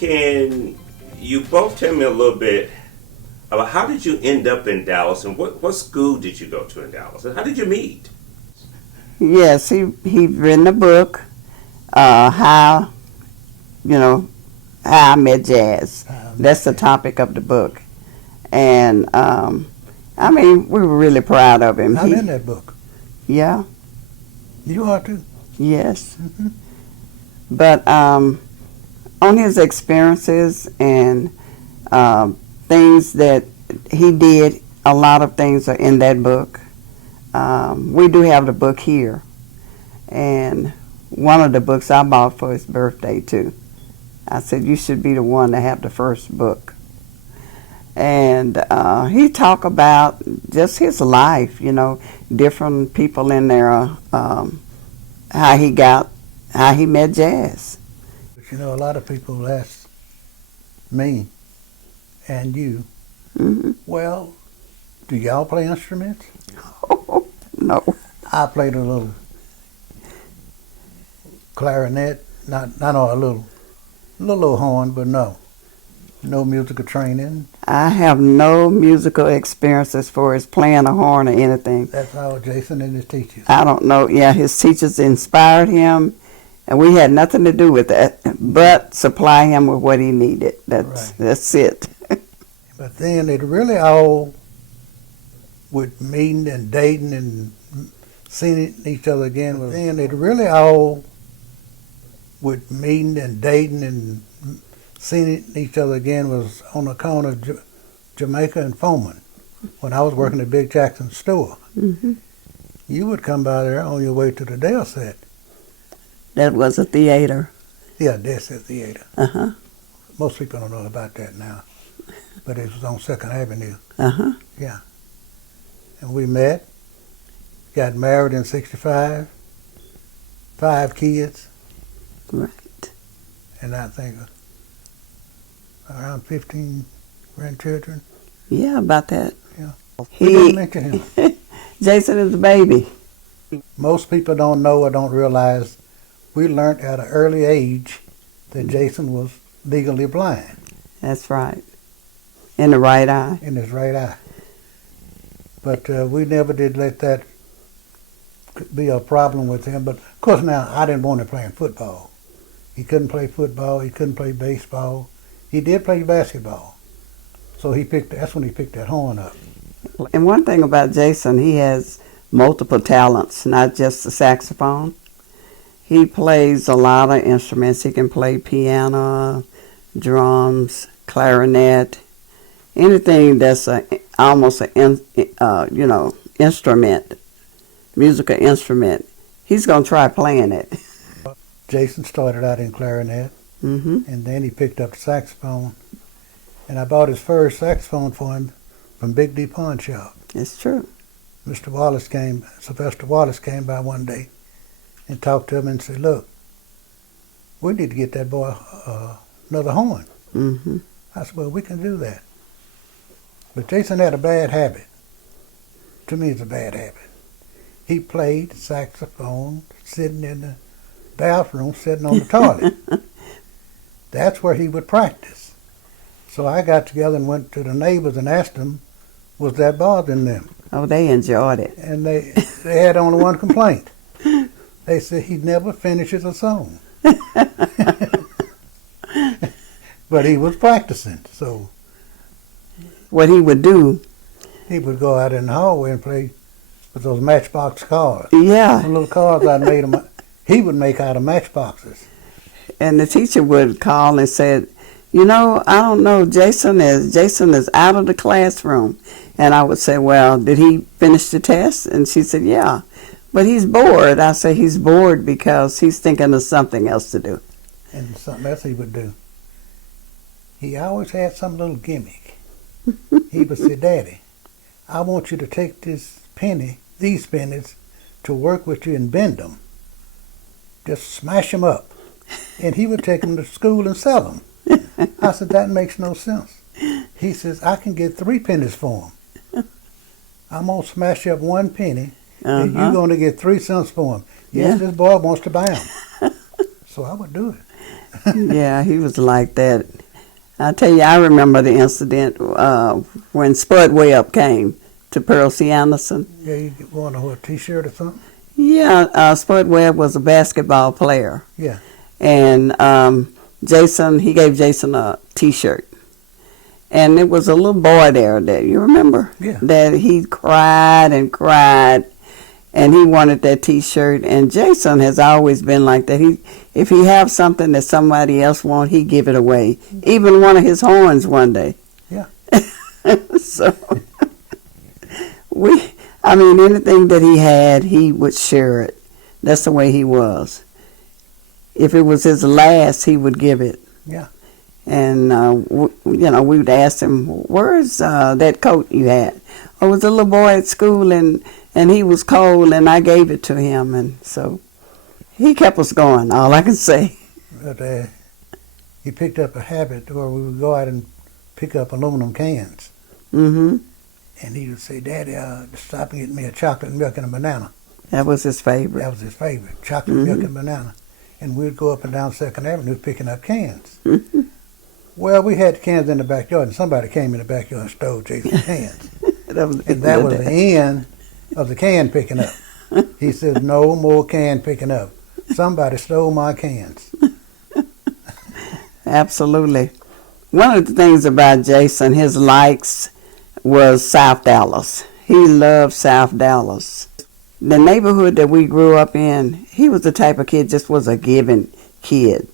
Can you both tell me a little bit about how did you end up in Dallas, and what school did you go to in Dallas, and how did you meet? Yes, he written a book, how I met jazz. That's the topic of the book, and we were really proud of him. I'm in that book. Yeah. You are too. Yes. Mm-hmm. But on his experiences and things that he did, a lot of things are in that book. We do have the book here, and one of the books I bought for his birthday too. I said, you should be the one to have the first book. And he talked about just his life, different people in there, how he met jazz. But a lot of people ask me and you, well, do y'all play instruments? Oh, no. I played a little clarinet, not a little horn, but no musical training. I have no musical experience as far as playing a horn or anything. That's all Jason and his teachers. I don't know. Yeah, his teachers inspired him, and we had nothing to do with that but supply him with what he needed. That's it. But then it really all, with meeting and dating and seeing each other again, was on the corner of Jamaica and Foreman when I was working at Big Jackson's store. Mm-hmm. You would come by there on your way to the Dale set. That was a theater. Yeah, that's a theater. Uh-huh. Most people don't know about that now, but it was on 2nd Avenue. Uh-huh. Yeah. And we met, got married in 65, 5 kids. Right. And I think around 15 grandchildren. Yeah, about that. Yeah. We didn't mention him. Jason is a baby. Most people don't know or don't realize we learned at an early age that Jason was legally blind. That's right. In the right eye. In his right eye. But we never did let that be a problem with him. But of course now, I didn't want him playing football. He couldn't play football. He couldn't play baseball. He did play basketball. So that's when he picked that horn up. And one thing about Jason, he has multiple talents, not just the saxophone. He plays a lot of instruments. He can play piano, drums, clarinet, anything that's almost an instrument, musical instrument. He's going to try playing it. Jason started out in clarinet, mm-hmm. and then he picked up the saxophone. And I bought his first saxophone for him from Big D Pawn Shop. It's true. Sylvester Wallace came by one day and talked to him and said, look, we need to get that boy another horn. Mm-hmm. I said, well, we can do that. But Jason had a bad habit. To me, it's a bad habit. He played saxophone sitting in the bathroom, sitting on the toilet. That's where he would practice. So I got together and went to the neighbors and asked them, was that bothering them? Oh, they enjoyed it. And they had only one complaint. They said he never finishes a song. But he was practicing, so. What he would do. He would go out in the hallway and play with those Matchbox cars. Yeah. The little cars I made him he would make out of matchboxes. And the teacher would call and said, you know, I don't know, Jason is out of the classroom. And I would say, well, did he finish the test? And she said, yeah. But he's bored. I say he's bored because he's thinking of something else to do. And something else he would do. He always had some little gimmick. He would say, Daddy, I want you to take these pennies, to work with you and bend them. Just smash them up. And he would take them to school and sell them. I said, that makes no sense. He says, I can get 3 pennies for them. I'm going to smash up 1 penny, and you're going to get 3 cents for them. Yes, this boy wants to buy them. So I would do it. Yeah, he was like that. I tell you, I remember the incident when Spud Webb came to Pearl C. Anderson. Yeah, you want a T-shirt or something? Yeah, Spud Webb was a basketball player. Yeah. And he gave Jason a T-shirt. And there was a little boy there that, you remember? Yeah. That he cried and cried, and he wanted that T-shirt. And Jason has always been like that. If he have something that somebody else want, he give it away. Even one of his horns one day. Yeah. So, anything that he had, he would share it. That's the way he was. If it was his last, he would give it. Yeah. And, we would ask him, where's that coat you had? Oh, it was a little boy at school, and he was cold, and I gave it to him. And so he kept us going, all I can say. But he picked up a habit where we would go out and pick up aluminum cans. Mm-hmm. And he would say, Daddy, stop and get me a chocolate milk and a banana. That was his favorite. That was his favorite, chocolate milk and banana. And we'd go up and down 2nd Avenue picking up cans. Mm-hmm. Well, we had cans in the backyard, and somebody came in the backyard and stole Jason's cans. That was the end of the can picking up. He said, no more can picking up. Somebody stole my cans. Absolutely. One of the things about Jason, his likes was South Dallas. He loved South Dallas. The neighborhood that we grew up in, he was the type of kid, just was a giving kid.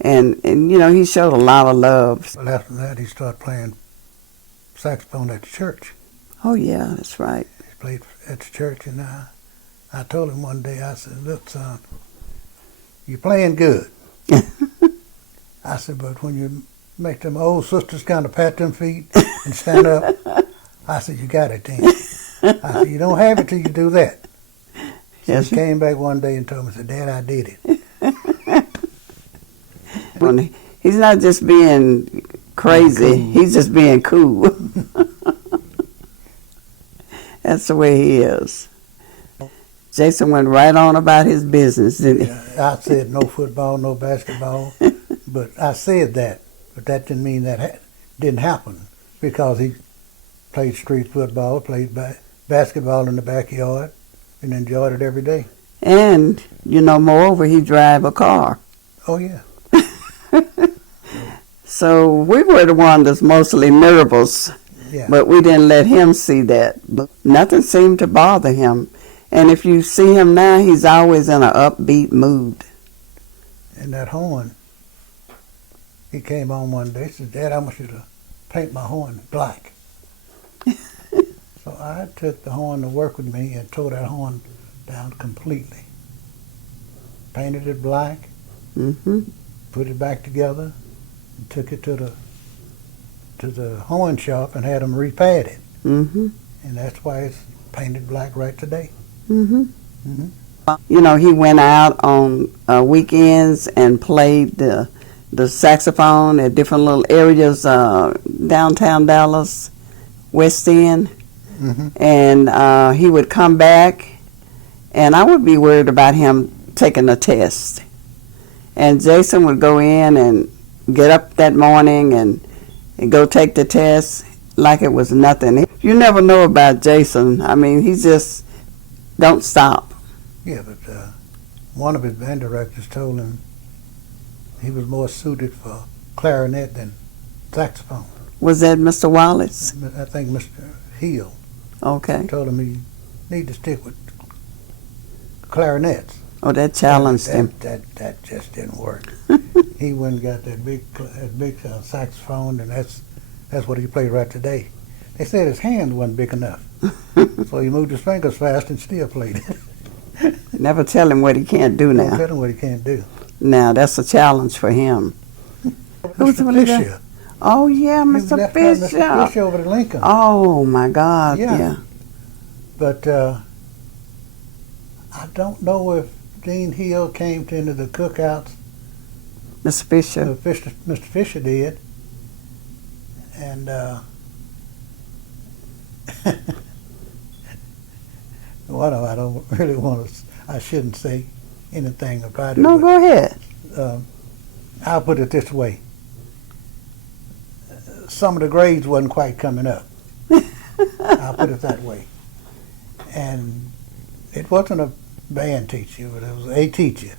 And he showed a lot of love. Well, after that, he started playing saxophone at the church. Oh, yeah, that's right. He played at the church, and I told him one day, I said, look, son, you're playing good. I said, but when you make them old sisters kind of pat them feet and stand up, I said, you got it then. I said, you don't have it till you do that. So Yes. he came back one day and told me, said, Dad, I did it. He's not just being crazy, he's just being cool. That's the way he is. Jason went right on about his business, didn't he? I said no football, no basketball, but I said that, but that didn't mean that didn't happen, because he played street football, played basketball in the backyard, and enjoyed it every day. And, moreover, he drive a car. Oh, yeah. So we were the ones that's mostly nervous, Yeah. but we didn't let him see that. But nothing seemed to bother him. And if you see him now, he's always in an upbeat mood. And that horn, he came on one day and said, Dad, I want you to paint my horn black. So I took the horn to work with me and tore that horn down completely. Painted it black, Mm-hmm. put it back together, and took it to the horn shop and had them repad it. Mm-hmm. And that's why it's painted black right today. Mm-hmm. Mm-hmm. He went out on weekends and played the saxophone at different little areas, downtown Dallas, West End. Mm-hmm. And he would come back, and I would be worried about him taking a test. And Jason would go in and get up that morning and go take the test like it was nothing. You never know about Jason. He just don't stop. Yeah, but one of his band directors told him he was more suited for clarinet than saxophone. Was that Mr. Wallace? I think Mr. Hill Okay. told him he need to stick with clarinets. Oh, that challenged him. That just didn't work. He went and got that big saxophone, and that's what he played right today. They said his hand wasn't big enough, so he moved his fingers fast and still played it. Never tell him what he can't do Don't now. tell him what he can't do. Now, that's a challenge for him. Who's the Mr. leader? Fisher. Oh, yeah, He was Mr. left out, Fisher. Mr. Fisher over at Lincoln. Oh, my God, Yeah. yeah. But I don't know if Dean Hill came to any of the cookouts. Mr. Fisher. Mr. Fisher did. And one of them, I don't really want to, I shouldn't say anything about it. No, but, go ahead. I'll put it this way. Some of the grades wasn't quite coming up. I'll put it that way. And it wasn't a band teacher, but it was a teacher.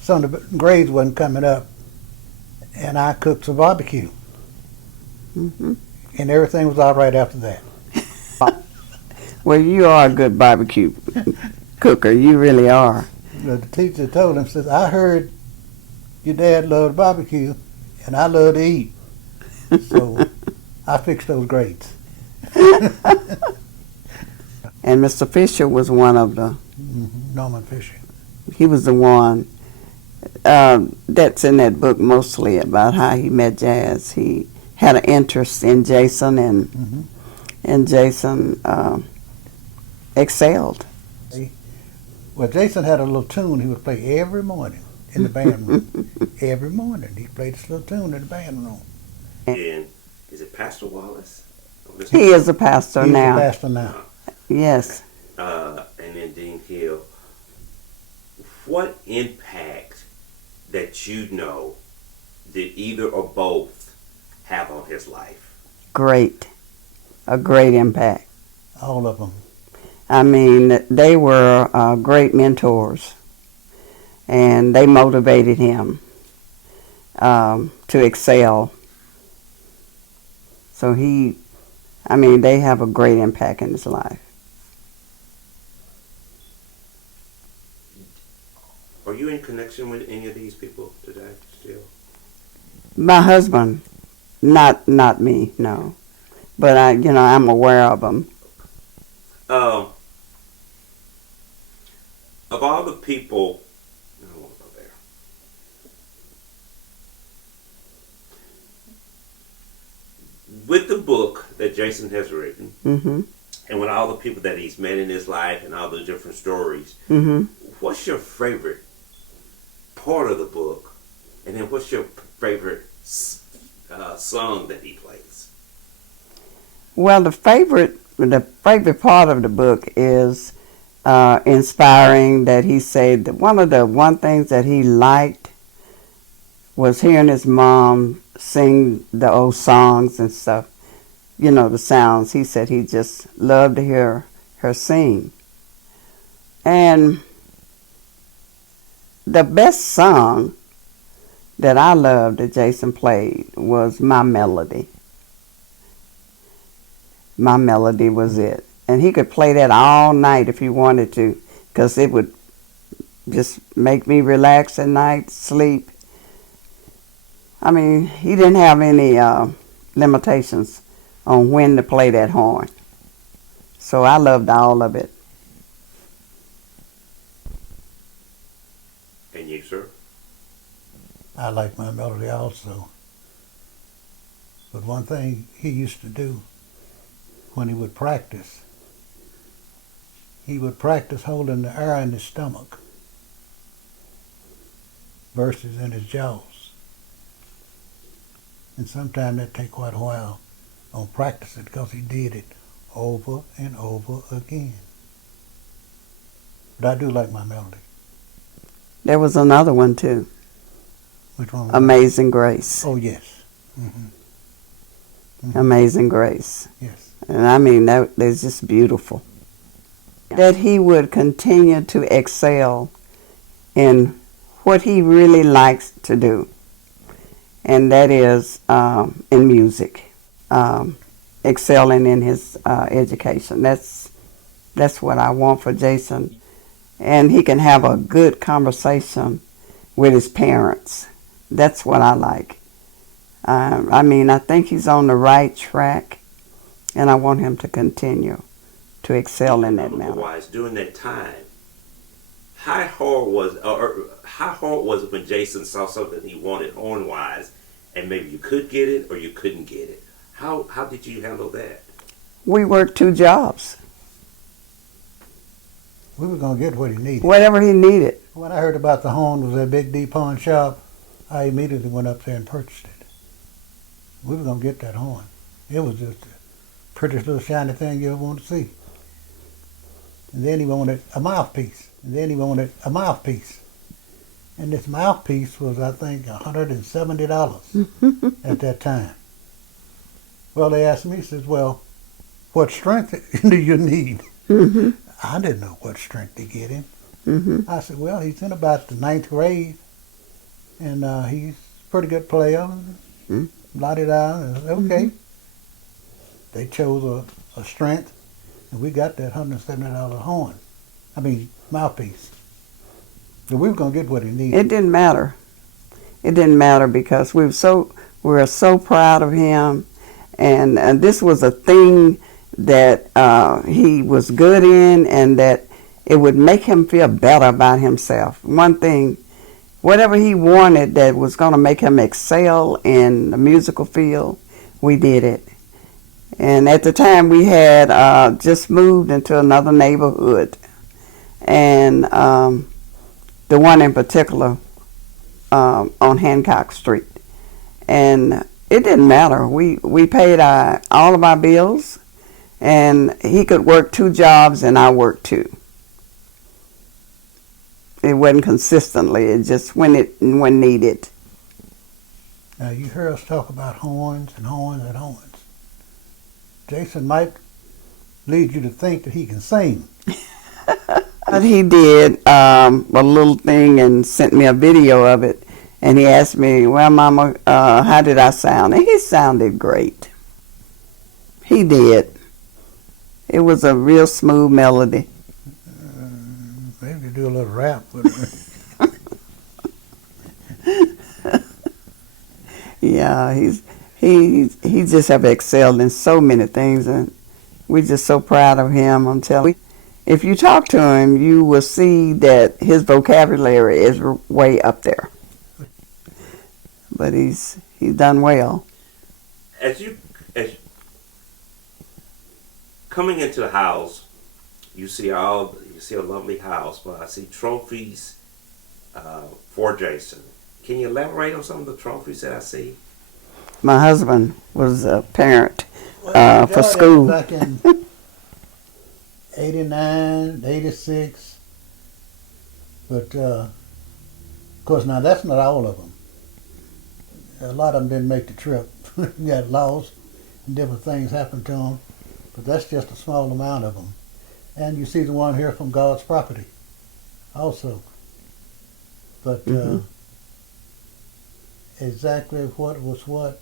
Some of the grades wasn't coming up, and I cooked some barbecue. Hmm. And everything was all right after that. Well, you are a good barbecue cooker. You really are. The teacher told him, says, I heard your dad loved barbecue, and I love to eat. So I fixed those grades. And Mr. Fisher was one of the, Norman Fisher. he was the one that's in that book mostly about how he met jazz. He had an interest in Jason, and Jason excelled. Well, Jason had a little tune he would play every morning in the band room. Every morning he played this little tune in the band room. And is it Pastor Wallace? He is a pastor He's now. a pastor now. Yes. And then Dean Hill. What impact that you know did either or both have on his life? Great. A great impact. All of them. I mean, they were great mentors, and they motivated him to excel. So they have a great impact in his life. Are you in connection with any of these people today still? My husband, not me, no, but I'm aware of them. Of all the people, I don't want to go there. With the book that Jason has written, Mm-hmm. and with all the people that he's met in his life and all the different stories, Mm-hmm. what's your favorite part of the book? And then what's your favorite song that he plays? Well, the favorite part of the book is inspiring. That he said that one things that he liked was hearing his mom sing the old songs and stuff. The sounds. He said he just loved to hear her sing. And the best song that I loved that Jason played was My Melody. My Melody was it. And he could play that all night if he wanted to, because it would just make me relax at night, sleep. I mean, he didn't have any limitations on when to play that horn. So I loved all of it. And you, sir? I like My Melody also. But one thing he used to do when he would practice holding the air in his stomach versus in his jaws. And sometimes that take quite a while on practicing because he did it over and over again. But I do like My Melody. There was another one too. Which one was Amazing Grace. that? Oh, yes. Mm-hmm. Mm-hmm. Amazing Grace. Yes. And I mean, that is just beautiful. That he would continue to excel in what he really likes to do, and that is in music, excelling in his education. That's what I want for Jason. and he can have a good conversation with his parents. That's what I like. I think he's on the right track, and I want him to continue to excel in that manner. Otherwise, during that time, how hard was it when Jason saw something he wanted horn-wise, and maybe you could get it or you couldn't get it? How did you handle that? We worked 2 jobs. We were going to get what he needed. Whatever he needed. When I heard about the horn was that Big D pawn shop, I immediately went up there and purchased it. We were going to get that horn. It was just the prettiest little shiny thing you ever want to see. And then he wanted a mouthpiece. And then he wanted a mouthpiece. And this mouthpiece was, I think, $170 at that time. Well, they asked me, says, well, what strength do you need? Mm-hmm. I didn't know what strength to get him. Mm-hmm. I said, well, he's in about the 9th grade, and he's a pretty good player. Mm-hmm. La-di-da. Okay. Mm-hmm. They chose a strength, and we got that $170 horn. Mouthpiece. So we were going to get what he needed. It didn't matter. It didn't matter because we were so proud of him, and this was a thing that he was good in, and that it would make him feel better about himself. One thing, whatever he wanted that was going to make him excel in the musical field, we did it. And at the time, we had just moved into another neighborhood, and the one in particular on Hancock Street. And it didn't matter. We paid all of our bills, and he could work 2 jobs and I worked 2. It wasn't consistently. It just when needed. Now, you hear us talk about horns and horns and horns. Jason might lead you to think that he can sing. But he did a little thing and sent me a video of it. And he asked me, well, Mama, how did I sound? And he sounded great. He did. It was a real smooth melody. Maybe do a little rap with it. Yeah, he just have excelled in so many things, and we're just so proud of him. I'm telling you, if you talk to him, you will see that his vocabulary is way up there. But he's done well. As coming into the house, you see a lovely house, but I see trophies for Jason. Can you elaborate on some of the trophies that I see? My husband was a parent for school. Back in 89, 86. But, of course, now that's not all of them. A lot of them didn't make the trip. Got lost, and different things happened to them. But that's just a small amount of them. And you see the one here from God's property also. But exactly what was what,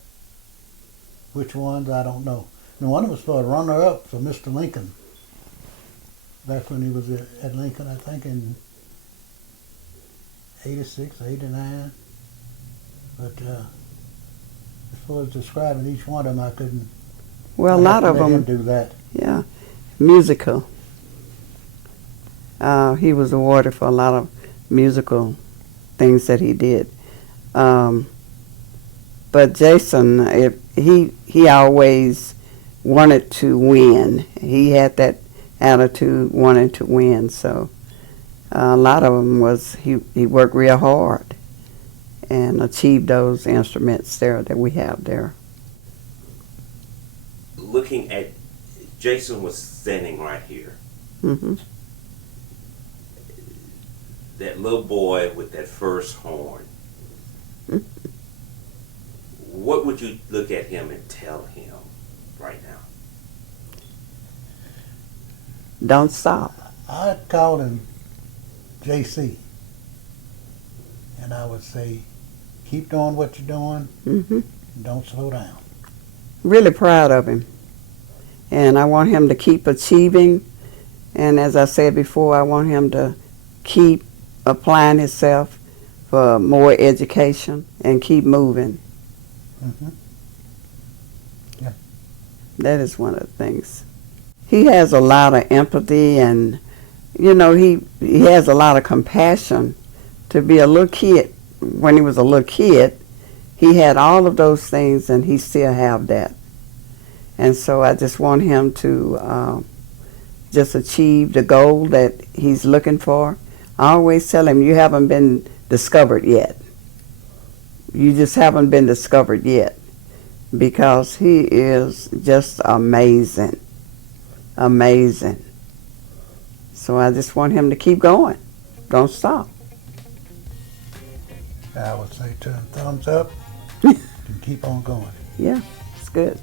which ones, I don't know. And one was for a runner-up for Mr. Lincoln, back when he was at Lincoln, I think in 86, 89. But as far as describing each one of them, I couldn't. Well, a lot of let him them. do that. Yeah, musical. He was awarded for a lot of musical things that he did. But Jason, he always wanted to win. He had that attitude, wanting to win. So a lot of them was he worked real hard and achieved those instruments there that we have there. Looking at Jason was standing right here. Mm-hmm. That little boy with that first horn. What would you look at him and tell him right now? Don't stop. I'd call him JC, and I would say, keep doing what you're doing, Mm-hmm. and don't slow down. Really proud of him. And I want him to keep achieving. And as I said before, I want him to keep applying himself for more education and keep moving. Mm-hmm. Yeah. That is one of the things. He has a lot of empathy, and he has a lot of compassion. To be a little kid, when he was a little kid, he had all of those things, and he still have that. And so I just want him to just achieve the goal that he's looking for. I always tell him, you haven't been discovered yet. You just haven't been discovered yet, because he is just amazing. Amazing. So I just want him to keep going. Don't stop. I would say to him, thumbs up and keep on going. Yeah, it's good.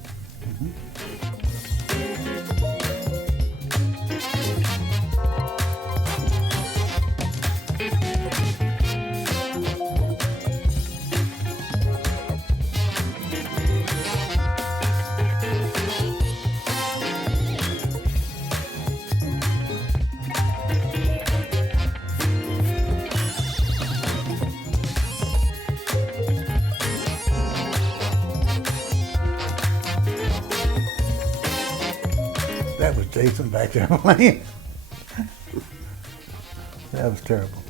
That was Jason back there playing. That was terrible.